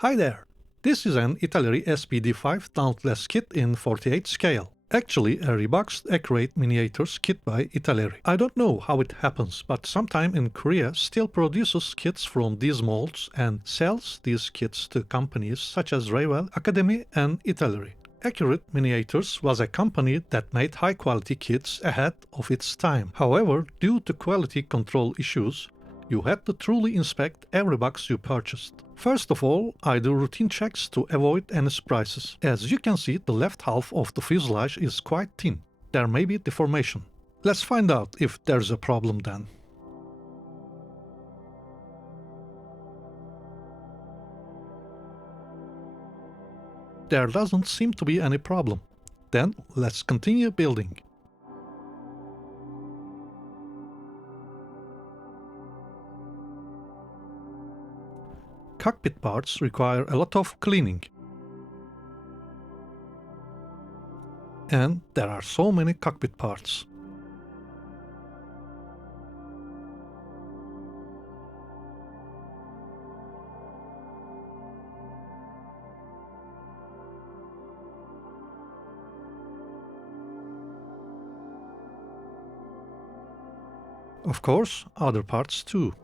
Hi there! This is an Italeri SBD5 Dauntless kit in 48 scale. Actually a reboxed accurate miniatures kit by Italeri. I don't know how it happens, but sometime in Korea still produces kits from these molds and sells these kits to companies such as Ravel, Academy and Italeri. Accurate Miniatures was a company that made high-quality kits ahead of its time. However, due to quality control issues, you had to truly inspect every box you purchased. First of all, I do routine checks to avoid any surprises. As you can see, the left half of the fuselage is quite thin. There may be deformation. Let's find out if there's a problem then. There doesn't seem to be any problem. Then let's continue building. Cockpit parts require a lot of cleaning. And there are so many cockpit parts. Of course, other parts too.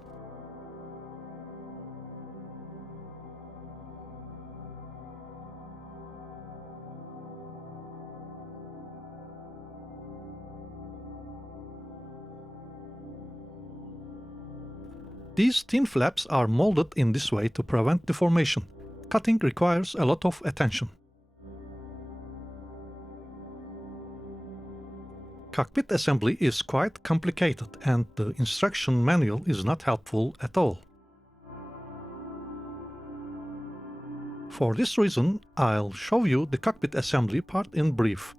These thin flaps are molded in this way to prevent deformation. Cutting requires a lot of attention. Cockpit assembly is quite complicated and the instruction manual is not helpful at all. For this reason, I'll show you the cockpit assembly part in brief.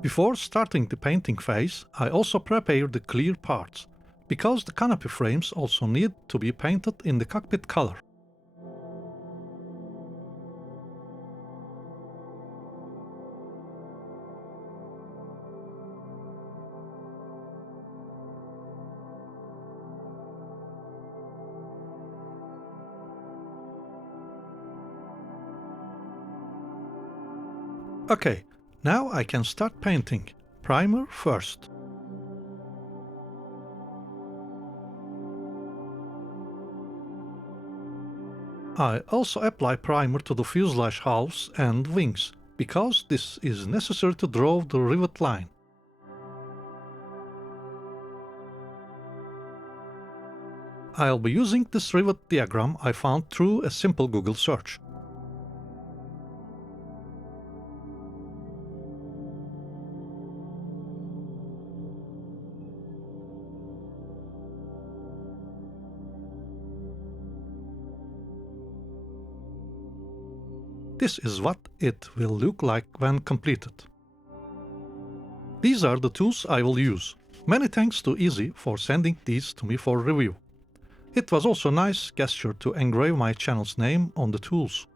Before starting the painting phase, I also prepare the clear parts, because the canopy frames also need to be painted in the cockpit color. Okay, now I can start painting. Primer first. I also apply primer to the fuselage halves and wings, because this is necessary to draw the rivet line. I'll be using this rivet diagram I found through a simple Google search. This is what it will look like when completed. These are the tools I will use. Many thanks to Easy for sending these to me for review. It was also a nice gesture to engrave my channel's name on the tools.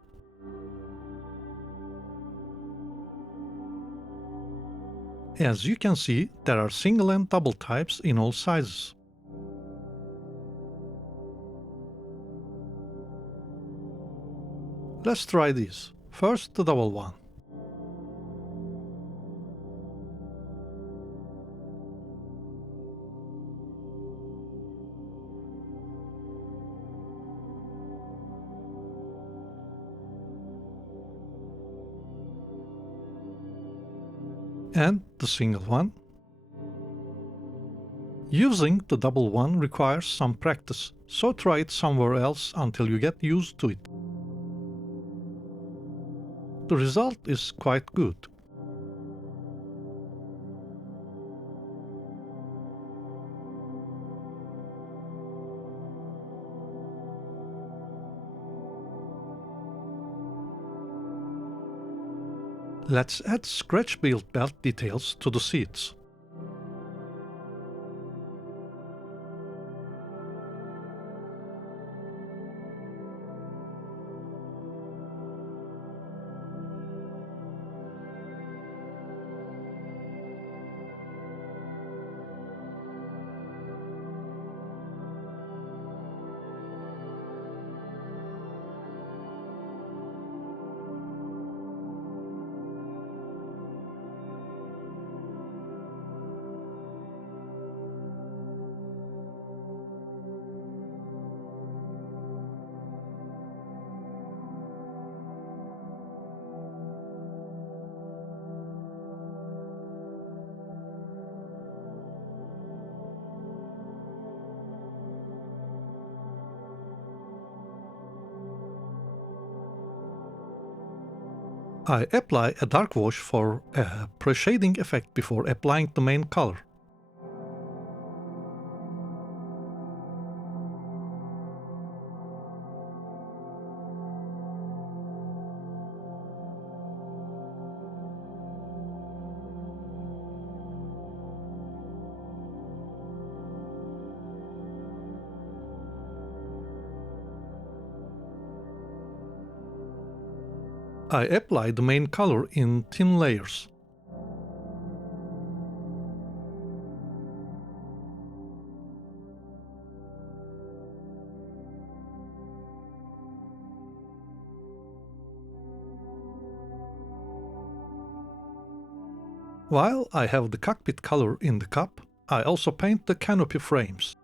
As you can see, there are single and double types in all sizes. Let's try these. First the double one. and the single one. Using the double one requires some practice, so try it somewhere else until you get used to it. The result is quite good. Let's add scratch build belt details to the seats. I apply a dark wash for a pre-shading effect before applying the main color. I apply the main color in thin layers. While I have the cockpit color in the cup, I also paint the canopy frames.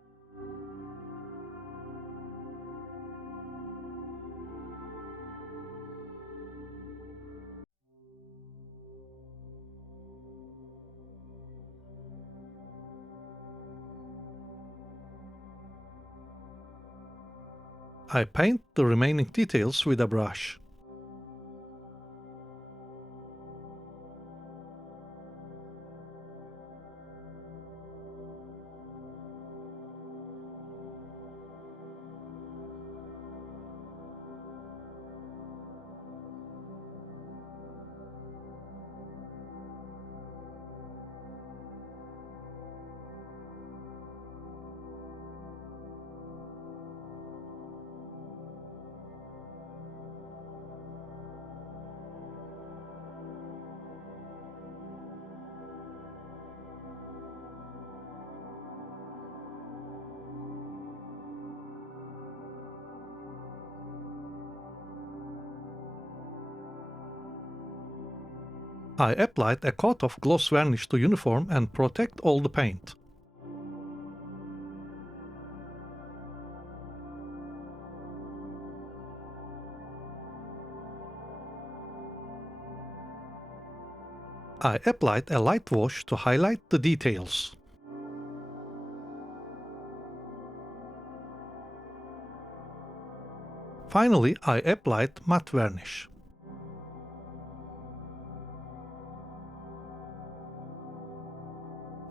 I paint the remaining details with a brush. I applied a coat of gloss varnish to uniform and protect all the paint. I applied a light wash to highlight the details. Finally, I applied matte varnish.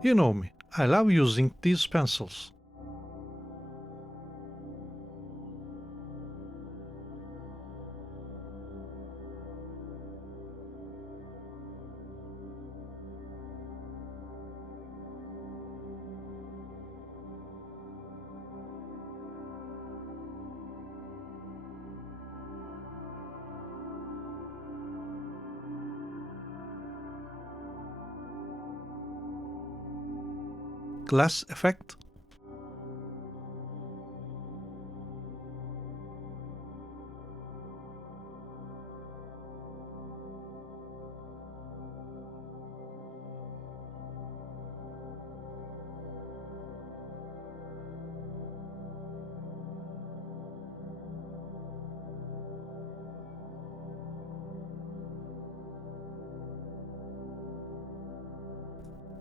You know me, I love using these pencils. Glass effect.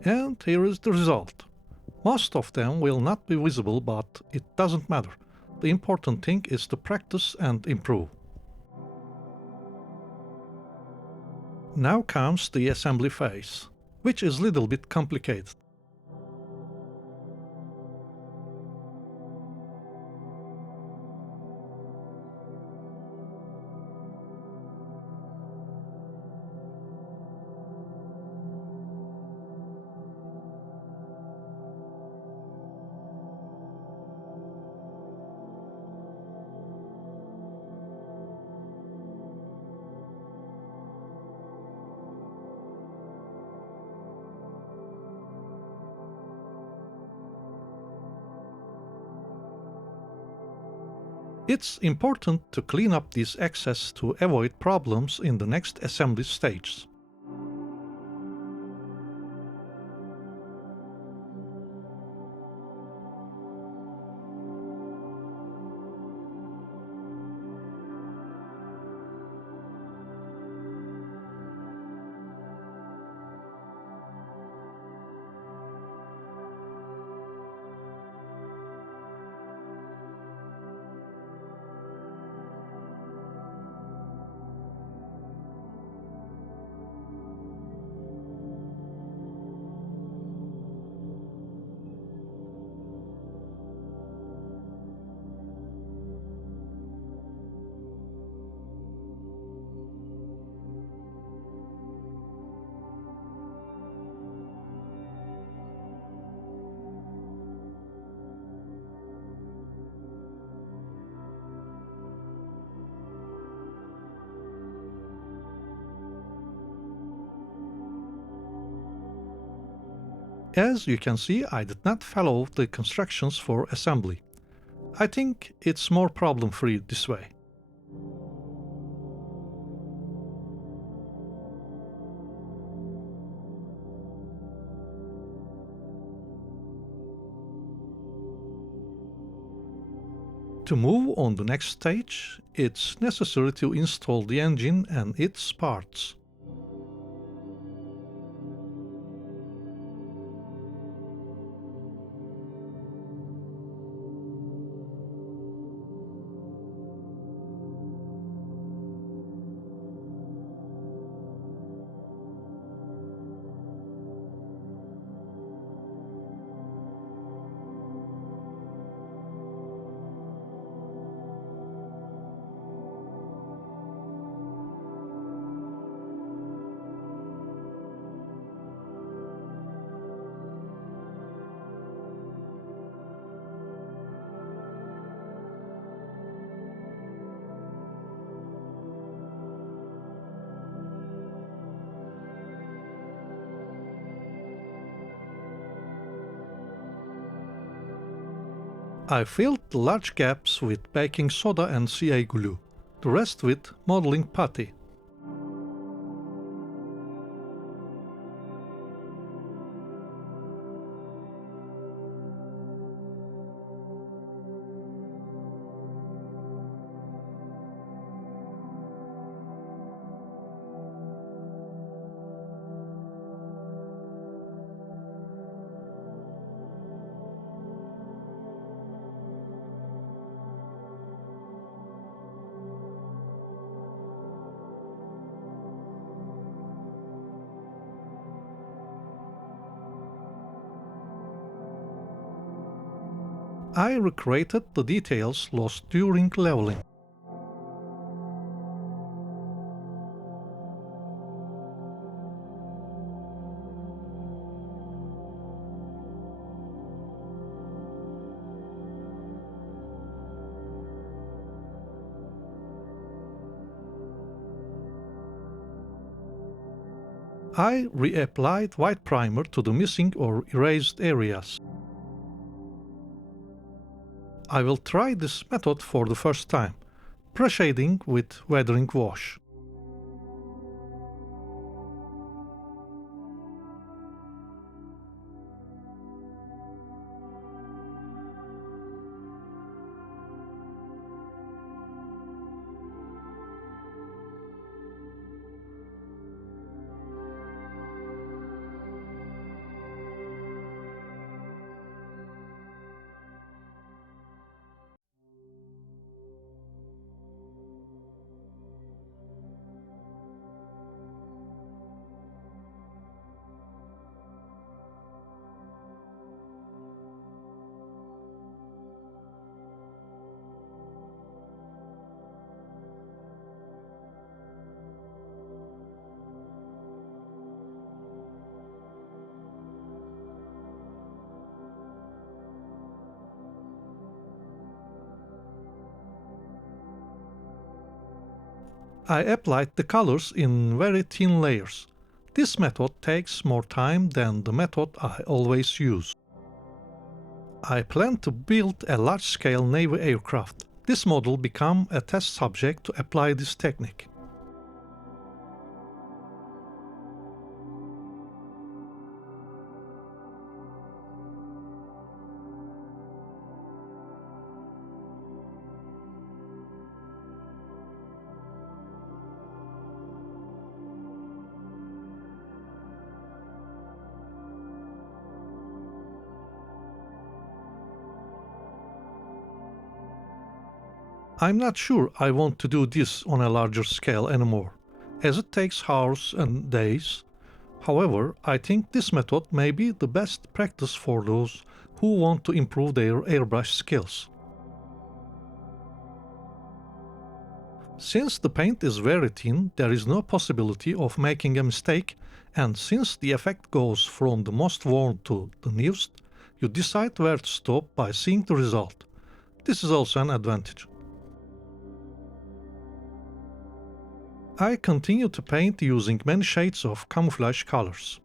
And here is the result. Most of them will not be visible, but it doesn't matter. The important thing is to practice and improve. Now comes the assembly phase, which is a little bit complicated. It's important to clean up these excess to avoid problems in the next assembly stage. As you can see, I did not follow the constructions for assembly. I think it's more problem-free this way. To move on the next stage, it's necessary to install the engine and its parts. I filled the large gaps with baking soda and CA glue, the rest with modeling putty. I recreated the details lost during leveling. I reapplied white primer to the missing or erased areas. I will try this method for the first time, pre-shading with weathering wash. I applied the colors in very thin layers. This method takes more time than the method I always use. I plan to build a large-scale Navy aircraft. This model become a test subject to apply this technique. I'm not sure I want to do this on a larger scale anymore, as it takes hours and days. However, I think this method may be the best practice for those who want to improve their airbrush skills. Since the paint is very thin, there is no possibility of making a mistake, and since the effect goes from the most worn to the newest, you decide where to stop by seeing the result. This is also an advantage. I continue to paint using many shades of camouflage colors.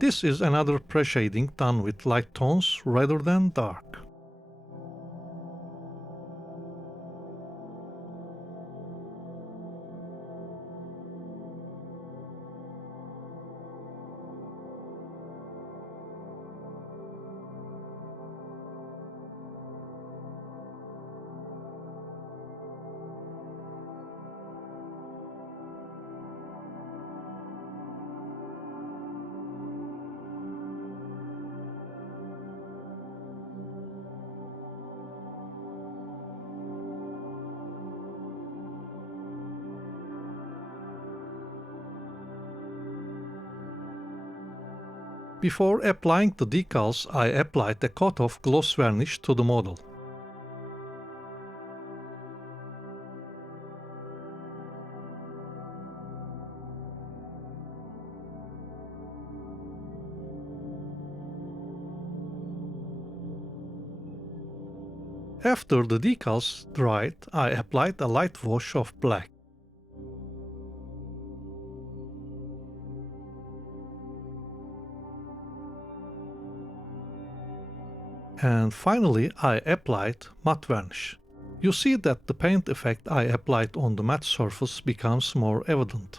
This is another pre-shading done with light tones rather than dark. Before applying the decals, I applied a coat of gloss varnish to the model. After the decals dried, I applied a light wash of black. And finally, I applied matte varnish. You see that the paint effect I applied on the matte surface becomes more evident.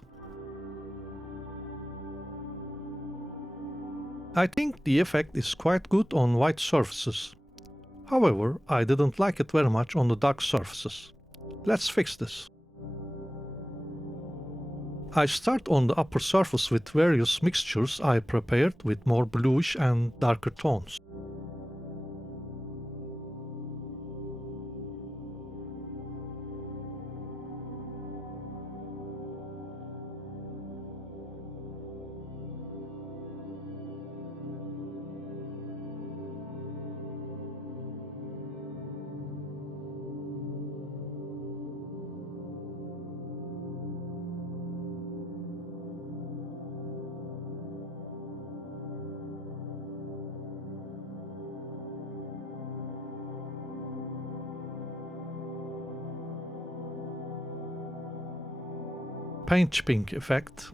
I think the effect is quite good on white surfaces. However, I didn't like it very much on the dark surfaces. Let's fix this. I start on the upper surface with various mixtures I prepared with more bluish and darker tones. Paint chipping effect.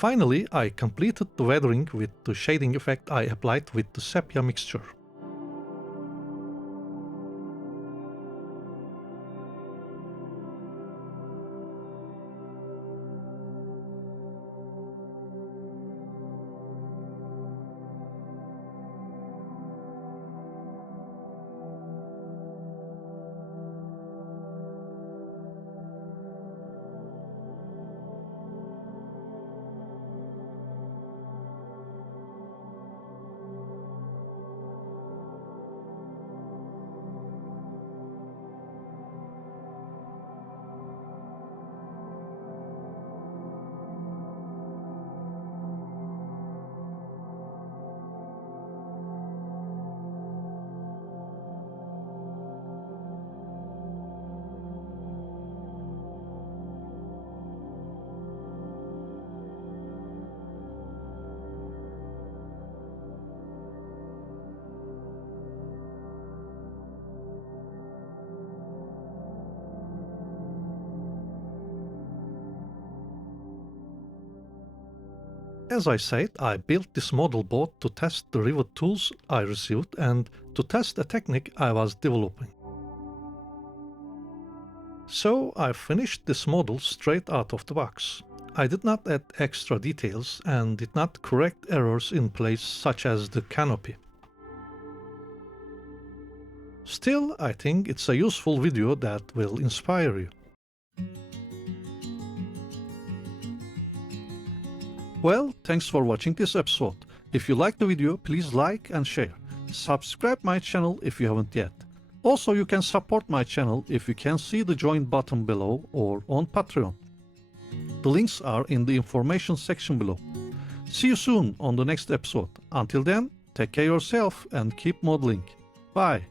Finally, I completed the weathering with the shading effect I applied with the sepia mixture. As I said, I built this model both to test the rivet tools I received and to test a technique I was developing. So I finished this model straight out of the box. I did not add extra details and did not correct errors in place such as the canopy. Still, I think it's a useful video that will inspire you. Well, thanks for watching this episode. If you liked the video, please like and share. Subscribe my channel if you haven't yet. Also, you can support my channel if you can see the join button below or on Patreon. The links are in the information section below. See you soon on the next episode. Until then, take care of yourself and keep modeling. Bye.